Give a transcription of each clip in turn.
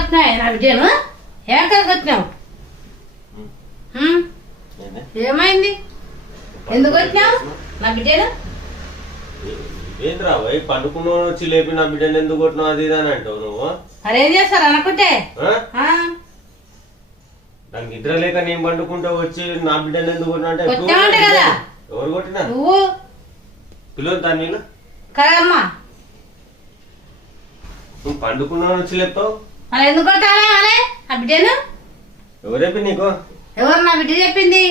వచ్చినావు? నా హ్మ్? ఏంది? ఏమైంది? ఎందుకు వచ్చినావు? నా బిడ్డను ఏంద్రా వచ్చి లేపి నా బిడ్డని ఎందుకు కొట్టినావు? అది అని అంటావు నువ్వు? ఏం చేస్తారు? అనుకుంటే? నాకు నిద్ర లేక నేను పండుకుంటా వచ్చి నా బిడ్డని ఎందుకు కొట్టినా అంటే. ఎవరు కొట్టినా నువ్వు? పిల్లలు దాని మీద కదమ్మా నువ్వు పండుకున్న వచ్చి లేపుతావు? మరి ఎందుకు కొట్టాలి ఆ బిడ్డను? ఎవరేపి నీకు? ఎవరు నా బిడ్డ చెప్పింది?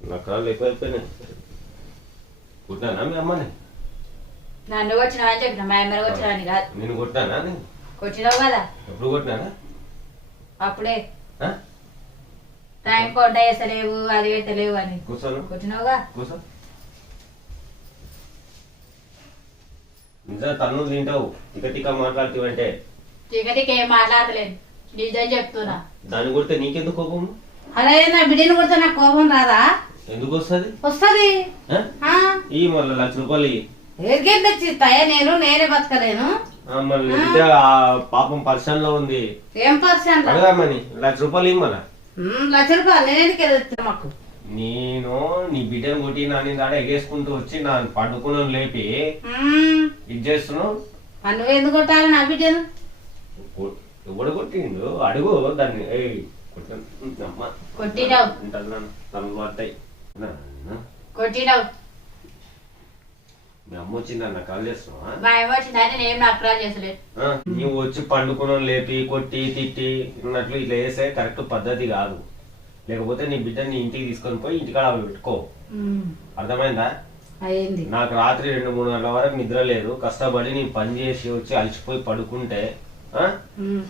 నా కర్రలు ఎక్కువైపోయినాయి కొట్టానా మీ అమ్మని? నన్ను అని చెప్పిన మా అమ్మని కొట్టినావని కాదు. నేను కొట్టానా నేను? కొట్టినావు కదా. ఎప్పుడు అప్పుడే. ఆ? టైం కొంట వేస్తలేవు అది వేస్తలేవు అని. కూర్చోను కొట్టినావుగా నిజం తన్ను తింటావు. టిక టిక మాట్లాడుతావంటే. చీకటికి ఏం మాట్లాడలేదు నిజం చెప్తున్నా. దాన్ని కొడితే నీకెందుకు కోపం? అరే నా బిడ్డను కొడితే నాకు కోపం రాదా? ఎందుకు వస్తుంది? వస్తుంది. ఈ మళ్ళీ లక్ష రూపాయలు తెచ్చిస్తాయా నేను నేనే బతకలేను. పాపం పర్సన్లో ఉంది. ఏం పర్సెంట్ అడగామని లక్ష రూపాయలు ఇవ్వ మళ్ళా. లక్ష రూపాయలు. నేను మాకు? నేను నీ బిడ్డను కొట్టి నా దాడ ఎగేసుకుంటూ వచ్చి నా పండుకున్న లేపి. ఇది చేస్తున్నావు? నువ్వు ఎందుకు కొట్టాలి నా బిడ్డను? ఎవడు కొట్టిండు? అడుగు దాన్ని. కొట్టినావు. కొట్టినావు. మీ అమ్మ వచ్చిందన్న కాల్ చేస్తున్నావా మా ఏమో వచ్చిందని నేను అప్రాలు చేసలేదు ఆ, నీవు వచ్చి పండుకున్న లేపి కొట్టి తిట్టి ఉన్నట్లు ఇట్లా వేసే కరెక్ట్ పద్ధతి కాదు. లేకపోతే నీ బిడ్డని ఇంటికి తీసుకొని పోయి ఇంటికాడ అవి పెట్టుకో. అర్థమైందా? అయింది. నాకు రాత్రి రెండు మూడు గంటల వరకు నిద్ర లేదు. కష్టపడి నేను పని చేసి వచ్చి అలసిపోయి పడుకుంటే.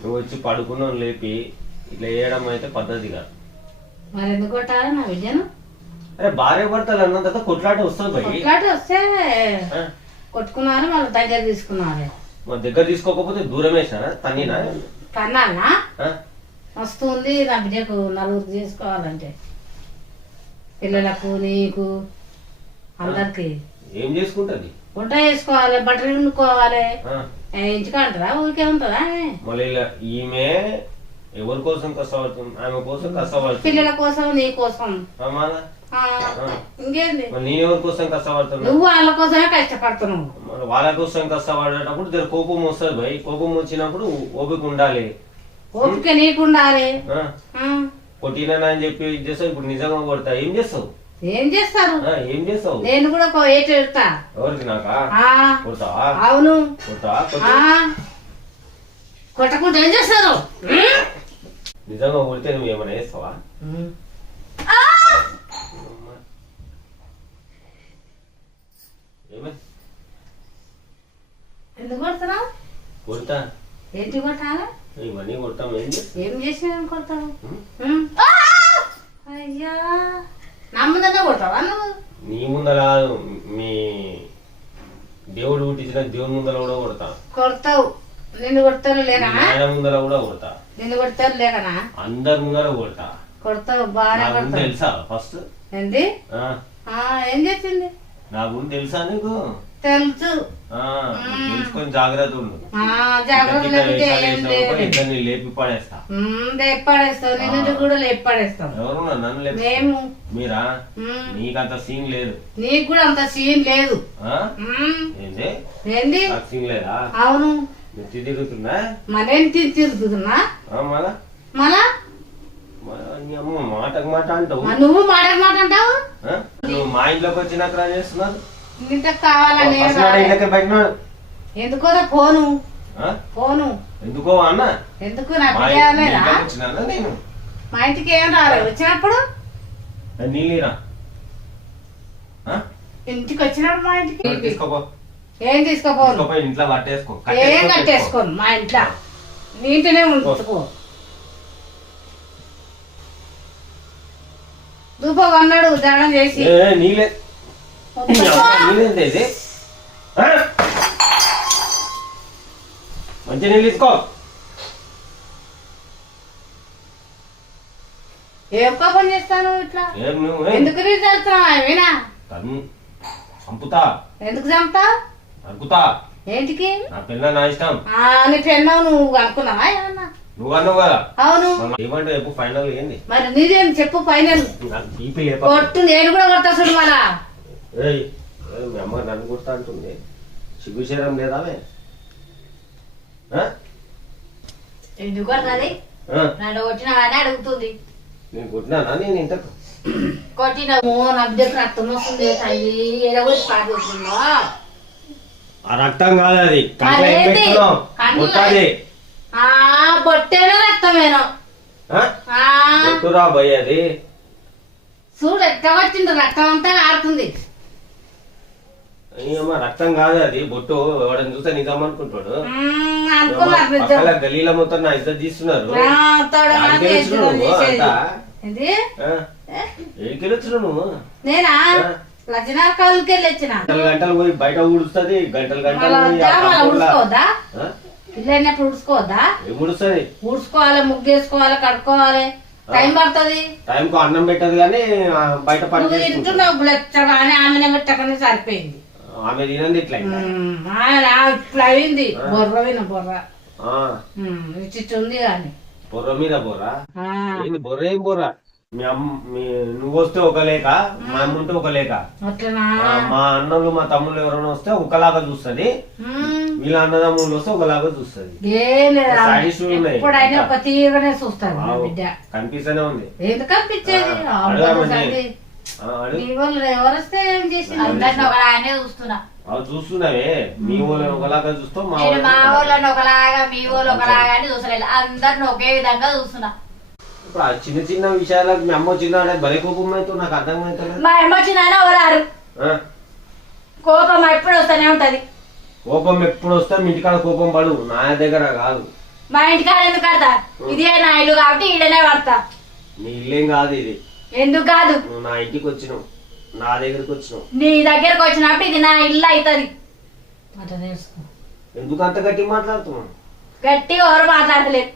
నువ్వు వచ్చి పడుకున్న లేపి ఇట్లా వేయడం అయితే పద్ధతి కాదు. మరి ఎందుకు కొట్టాలి నా బిడ్డను? అరే భార్య భర్తలు అన్న తర్వాత కొట్లాట వస్తుంది కొట్లాట వస్తే కొట్టుకున్నారు మళ్ళీ దగ్గర తీసుకున్నారు దగ్గర తీసుకోకపోతే దూరం వేసినారా? తన్నినా? మస్తు ఉంది నా బిడ్డకు నలుగురు చేసుకోవాలంటే పిల్లలకు నీకు అందరికి. ఏం చేసుకుంటది? వంట చేసుకోవాలి బట్టలు వండుకోవాలి ఆ, ఇంచుకుంటారా ఊరికే ఉంటుందా? మళ్ళీ ఈమె ఎవరి కోసం కష్టపడుతుంది? ఆమె కోసం కష్టపడుతుంది. పిల్లల కోసం నీ కోసం. ఇంకేంది? నేను ఎవరి కోసం కష్టపడుతున్నా నువ్వు వాళ్ళ కోసమే కష్టపడుతున్నావు. మరి వాళ్ళ కోసం కష్టపడేటప్పుడు జర కోపం వస్తుంది భయ్. కోపం వచ్చినప్పుడు ఓపిక ఉండాలి. ఓపిక నీకుండాలి ఆ, ఆ, కొట్టినా అని చెప్పి చేస్తావు ఇప్పుడు నిజంగా కొడతా. ఏం చేస్తావు? ఏం చేస్తారు? ఏం చేస్తావు? నేను కూడా ఏటు ఎడతా ఎవరికి నాకా? కొడతావా? అవును. కొడతావా. కొట్టకుండా ఏం చేస్తారు? నిజంగా కొడితే నువ్వు ఏమైనా చేస్తావా? ఏమే? ఎందుకు కొడతా. ఏంటి కొట్టాలి? ఇవన్నీ కొడతాం ఏం చేస్తావు ఏం చేసినా కొడతావు? అయ్యా! నా కొడతావా నువ్వు? నీ ముందర మీ దేవుడు పుట్టించిన దేవుని ముందర కూడా కొడతా. కొడతావు. నిన్ను కొడతాను నాయన ముందర కూడా కొడతా. నిన్ను కొడతాను లేకనా? అందరి ముందర కొడతా. కొడతావు గురించి కొడతావు. తెలుసా ఫస్ట్? ఆ, ఏం చేసింది నా గురించి తెలుసా నీకు? తెలుసు. ఆ, తెలుసుకొని జాగ్రత్త ఉండు. ఇద్దరిని లేపి పడేస్తా. ఉమ్, లేపాడేస్తావు. నిన్ను కూడా లేపాడేస్తావు. ఎవరు నన్ను లేపి మేము. మీరా? ఉమ్, నీకంత సీన్ లేదు. నీకు కూడా అంత సీన్ లేదు. ఏంది? ఏంది? నాకు సీన్ లేదా? అవును. తిరుగుతుందా మనేం తిరుగుతున్నా? మళ్ళా? మళ్ళా? మాటకు మాట అంటావు? మరి నువ్వు మాట మాట అంటావు? నువ్వు మా ఇంట్లోకి వచ్చి నాకు రా చేస్తున్నారు ఇంత కావాలని. ఎందుకో ఫోను ఆ? ఫోను ఎందుకో అన్న? ఎందుకు నేను? మా ఇంటికి ఏం రాలేదు. వచ్చినప్పుడు? నీళ్ళిరా ఇంటికి వచ్చినప్పుడు మా ఇంటికి? తీసుకోపో? ఏం తీసుకోపోను తీసుకోపోయి ఇంట్లో పట్టేసుకో ఏం కట్టేసుకో. కట్టేసుకోను మా ఇంట్లో. నీ ఇంటినే ఉంచుకో ధూప అన్నాడు దానం చేసి. ఏ, ఏ, నీళ్ళే. నీ అమ్మ నీళ్ళేంటి ఇది? ఆ? మంచి నీళ్ళు తీసుకో. ఏం కోపం చేస్తాను ఇట్లా? ఏం నువ్వు ఏం? ఎందుకు రీచ్ చేస్తున్నావు ఏమైనా? తను చంపుతా. ఎందుకు చంపుతా అనుకుతా. ఏంటికి? నా పిల్ల నా ఇష్టం. నీ ఫ్రెండ్ నువ్వు అనుకున్నావా ఏమన్నా? నువ్వు అన్నావు కదా అవును. మళ్ళా ఏమంటే చెప్పు ఫైనల్ ఏంది? మరి నీదేం చెప్పు ఫైనల్ నాకు కొట్టు నేను కూడా కొడతా చూడు మళ్ళా ఏయ్, మీ అమ్మ నన్ను కొడతా అంటుంది. సిగ్గుచేరం లేదా? ఎందుకు కొడుతుంది? నన్ను అడుగుతుంది. నేను కొట్టినానా? నేను ఇంతకు? కొట్టిన ఓ నా బిడ్డకు రక్తం వస్తుంది తల్లి. ఏదో పాటిస్తుందా ఆ రక్తం కాదు అది. ఆ బొట్టేనో రక్తమేనో భయ్ అది. చూడు ఎట్లా వచ్చింది రక్తం అంతా ఆడుతుంది అయ్యమ్మ రక్తం కాదు అది. బొట్టు ఎవడని చూస్తే నిజం అనుకుంటాడు. పక్కల గలీల మొత్తం నా ఇద్దరు తీస్తున్నారు. వేసిన నువ్వు నేనా. లక్షణాల కాళ్ళకి గంటలు పోయి బయట ఊడుస్తుంది గంటలు గంటలు కాంపౌండ్లో- ఉడుచుకోవద్దా ఊడుస్తుంది? ఊడ్చుకోవాలి ముగ్గేసుకోవాలి కడుక్కోవాలి. టైం పడుతుంది? టైంకు అన్నం పెట్టదు కానీ బయట చేసుకుంటుంది. తింటున్నావు పెట్టకనే సరిపోయింది. ఆమె తినండి ఇట్లా ఇంకా. మ్మ్, ఆయన ఇట్లా అయింది. బొర్ర విన బొర్ర. ఇచ్చిట్టు ఉంది కానీ. బొర్ర మీద బొర్ర? బొర్ర ఏం బొర్ర? మీ అమ్మ నువ్వు వస్తే ఒక లేక మా అమ్మ ఉంటే ఒక లేక. మా అన్నలు మా తమ్ముళ్ళు ఎవరైనా వస్తే ఒకలాగా చూస్తది. వీళ్ళ అన్నదమ్ములు వస్తే ఒకలాగా చూస్తది. కనిపిస్తూనే ఉంది. చూస్తున్నావే. మీ వాళ్ళని ఒకలాగా చూస్తావు మా వాళ్ళని ఒకలాగా. మీ వాళ్ళు ఒకలాగా అని చూసలేదు అందరిని ఒకే విధంగా చూస్తున్నా. చిన్న చిన్న విషయాలకు మీ అమ్మ వచ్చిందా అంటే బలి కోపం అయితే నాకు అర్థం అవుతలేదు మా ఎమ్మొచ్చిన ఎవరారు ఆ? కోపం ఎప్పుడు వస్తూనే ఉంటది. కోపం ఎప్పుడు వస్తే మీ ఇంటికాడ కోపం పడు. నా దగ్గర కాదు. మా ఇంటికాడ ఎందుకు కడతా? ఇదే నా ఇల్లు కాబట్టి ఈడనే పడతా. నీ ఇల్లేం కాదు ఇది. ఎందుకు కాదు? నువ్వు నా ఇంటికి వచ్చినావు. నా దగ్గరికి వచ్చినావు. నీ దగ్గరకు వచ్చినప్పుడు ఇది నా ఇల్లు అవుతుంది. ఎందుకు అంత గట్టి మాట్లాడుతున్నావు? గట్టిగా ఎవరు మాట్లాడలేదు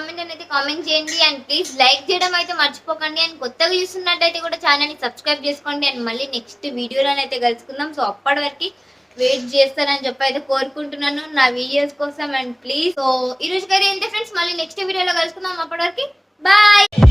కామెంట్ అనేది కామెంట్ చేయండి అండ్ ప్లీజ్ లైక్ చేయడం అయితే మర్చిపోకండి అండ్ కొత్తగా చూస్తున్నట్టయితే కూడా ఛానల్ని సబ్స్క్రైబ్ చేసుకోండి అండ్ మళ్ళీ నెక్స్ట్ వీడియోలోనైతే కలుసుకుందాం. సో అప్పటి వరకు వెయిట్ చేస్తారని చెప్పి అయితే కోరుకుంటున్నాను నా వీడియోస్ కోసం అండ్ ప్లీజ్. సో ఈ రోజుకైతే ఏంటి ఫ్రెండ్స్ మళ్ళీ నెక్స్ట్ వీడియోలో కలుసుకుందాం అప్పటి వరకు బాయ్!